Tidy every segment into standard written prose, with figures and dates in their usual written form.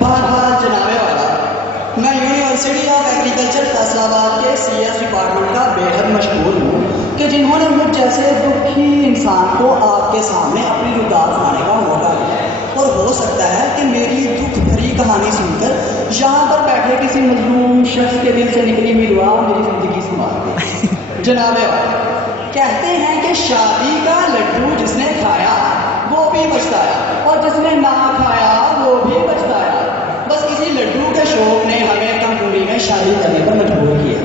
بہرحال جناب والا، میں یونیورسٹی آف ایگریکلچر فیصل آباد کے سی ایس ڈپارٹمنٹ کا بے حد مشغول ہوں کہ جنہوں نے مجھ جیسے دکھی انسان کو آپ کے سامنے اپنی رکاوٹ لانے کا موقع دیا، اور ہو سکتا ہے کہ میری دکھ بھری کہانی سن کر یہاں پر بیٹھے کسی مظلوم شخص کے دل سے نکلی ہوئی دعا میری زندگی سنبھال دے۔ جناب والا، کہتے ہیں کہ شادی کا لڈو جس نے کھایا وہ بھی پچھتایا، اور جس نے نہ کھایا وہ بھی پچھتایا۔ بس کسی لڈو کے شوق نے ہمیں کم عمری میں شادی کرنے پر مجبور کیا۔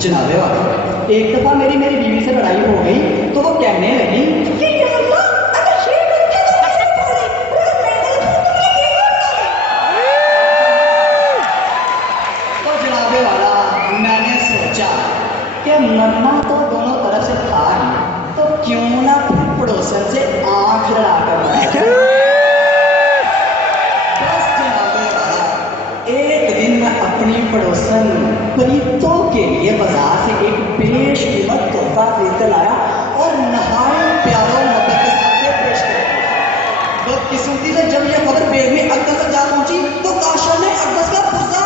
جناب والا، ایک دفعہ میری بیوی سے لڑائی ہو گئی تو وہ کہنے لگی کہ یا اللہ، اگر یہ بچے تو ایسے پڑے، تو جناب والا میں نے سوچا کہ مرنا تو دونوں طرف سے تھا ہی، تو کیوں نہ پھر پڑوسن سے آنکھ لڑا کر بیٹھے۔ بس جناب والا، ایک دن میں اپنی پڑوسن پریتوں کے لیے بازار سے ایک بے قیمت تحفہ خرید کر لایا اور نہایت پیار و محبت کے ساتھ سے پیش کر دیا۔ بدقسمتی سے جب یہ خبر بیگ میں اقدس تک جا پہنچی تو کاشا نے اقدس کا پرزا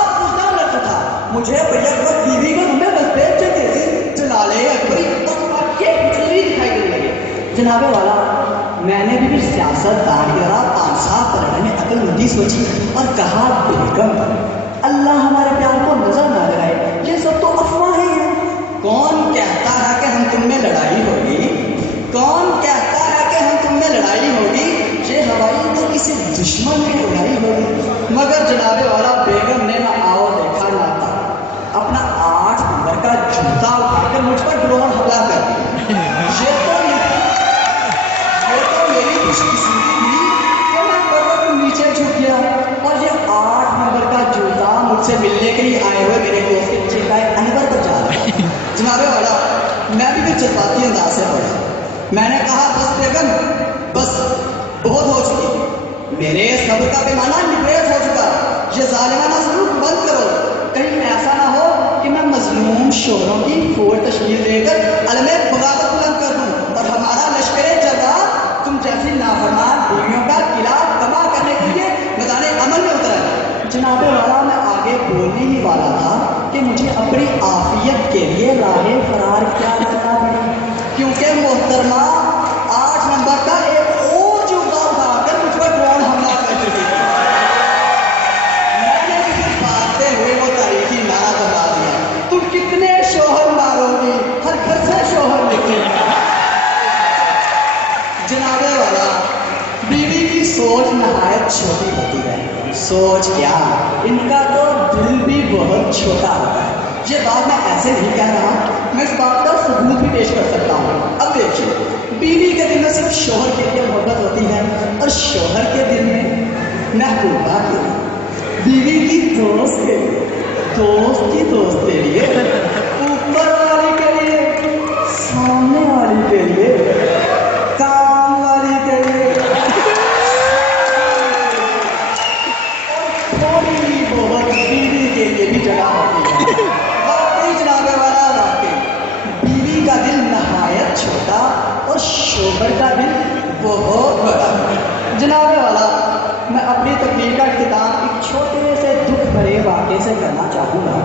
لگ اٹھا۔ مجھے بیک وقت بیوی کو ہمیں بس بیگ سے تیزی جلالے اکبری اور کے چلی دکھائی دینے لگے۔ جناب والا، میں نے بھی سیاست دان کی طرح 5 سال پلڑنے میں عقل مندی سوچی اور کہا بیگم، اللہ ہمارے پیار کو نظر نہ لگائے، یہ سب تو افواہیں ہیں۔ کون کہتا ہے کہ ہم تم میں لڑائی ہوگی؟ کون کہتا ہے کہ ہم تم میں لڑائی ہوگی؟ یہ ہوائی تو کسی دشمن کی اڑائی ہوگی۔ مگر جناب والا، بیگم نے نہ آؤ دیکھا نہ تھا، اپنا 8 نمبر کا جوتا اٹھا کر مجھ پر ڈرون حملہ کر دیا۔ یہ تو میری خوش قسمتی تھی کہ میں بدر نیچے جھک گیا اور یہ 8 نمبر کا جوتا مجھ سے ملنے کے لیے آئے ہوئے میرے دوست کے پیچھے کا انور پر جا رہا تھا۔ جناب والا، میں بھی جذباتی انداز سے پڑھا۔ میں نے کہا بس بیگم، بس بہت ہو چکی، میرے صبر کا پیمانہ نپیڑ ہو چکا، یہ ظالمانہ سلوک بند کرو۔ کہیں ایسا نہ ہو کہ میں مظلوم شوہروں کی فوج تشکیل دے کر علم بغاوت بلند کر دوں اور ہمارا لشکر جزا تم جیسی نافرمان بیویوں کا قلعہ تباہ کرنے کے لیے میدان عمل میں اترا۔ جناب والا، میں آگے بولنے ہی والا تھا کہ مجھے اپنی عافیت کے لیے راہ فرار کیا کرنا پڑی، کیونکہ محترمہ 8 نمبر کا ایک اور جوتا اٹھا کر مجھ پر ڈرون حملہ کر چکی تھی۔ میں نے بھی بھاگتے ہوئے وہ تاریخی نعرہ بتا دیا، تم کتنے شوہر مارو گی، ہر گھر سے شوہر نکلے گا۔ جناب والا، بیوی کی سوچ نہایت چھوٹی ہوتی ہے۔ سوچ کیا، ان کا تو دل بھی بہت چھوٹا ہوتا ہے۔ یہ بات میں ایسے نہیں کہہ رہا، میں اس بات کا ثبوت بھی پیش کر سکتا ہوں۔ اب دیکھیے، بیوی کے دل میں صرف شوہر کے لیے محبت ہوتی ہے اور شوہر کے دل میں محبوبہ کے لیے، بیوی کی دوست کے لیے، دوست کی دوست کے لیے، اوپر والی کے لیے، سامنے والی کے لیے، کام والی کے لیے، تھوڑی بہت بیوی کے لیے بھی جگہ ہوتی ہے۔ واقعی جناب والا، واقعی بیوی کا دل نہایت چھوٹا اور شوہر کا دل بہت بڑا۔ جناب والا، میں اپنی تقریر کا اختتام ایک چھوٹے سے دکھ بھرے واقعے سے کرنا چاہوں گا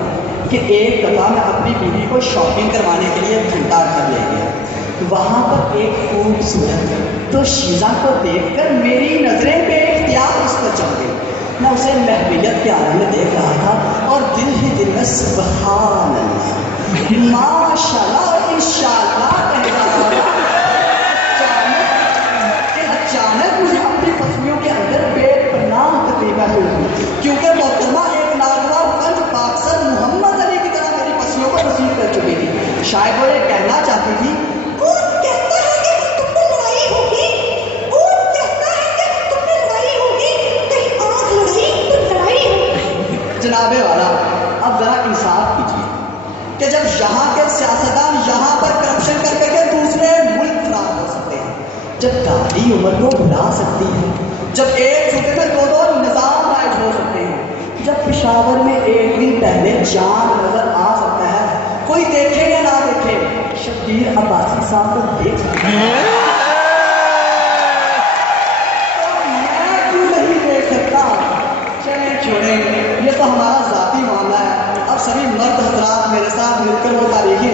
کہ ایک دفعہ میں اپنی بیوی کو شاپنگ کروانے کے لیے بھنڈار کر لے گیا۔ وہاں پر ایک خوبصورت تو شیزہ کو دیکھ کر میری نظریں بے اختیار اس پر چل گئی۔ میں اسے محبوبیت کے عالم میں دیکھ رہا تھا اور دل ہی دل میں سبحان اللہ، ماشاء اللہ اور انشاءاللہ کہہ رہا تھا۔ اچانک مجھے اپنی پسلیوں کے اندر بے پناہ تکلیف محسوس ہوئی، کیونکہ محترمہ ایک ناگوار پنج باکسر محمد علی کی طرح میری پسلیوں کو نصیب کر چکی تھی۔ شاید وہ یہ کہنا چاہتی تھی، کون کہتا ہے کہ تم میں لڑائی ہوگی، کون کہتا ہے کہ تم میں لڑائی ہوگی، کہیں آنکھ لڑائی تو لڑائی ہوگی۔ جناب والا، اب ذرا انصاف کیجیے کہ جب یہاں کے سیاستدان یہاں پر کرپشن کر کے دوسرے ملک خراب ہو سکتے ہیں، جب دادی عمر کو بلا سکتی ہے، جب ایک صوبے میں 2 نظام رائج ہو سکتے ہیں، جب پشاور میں ایک دن پہلے جان نظر آ سکتا ہے، کوئی دیکھے یا نہ دیکھے، شبیر عباسی صاحب کو دیکھ سکتا ہے، تو میں کیوں نہیں دیکھ سکتا؟ چلیں چھوڑیں، یہ تو ہمارا ذاتی معاملہ ہے. اب سبھی مرد حضرات میرے ساتھ مل کر وہ تاریخی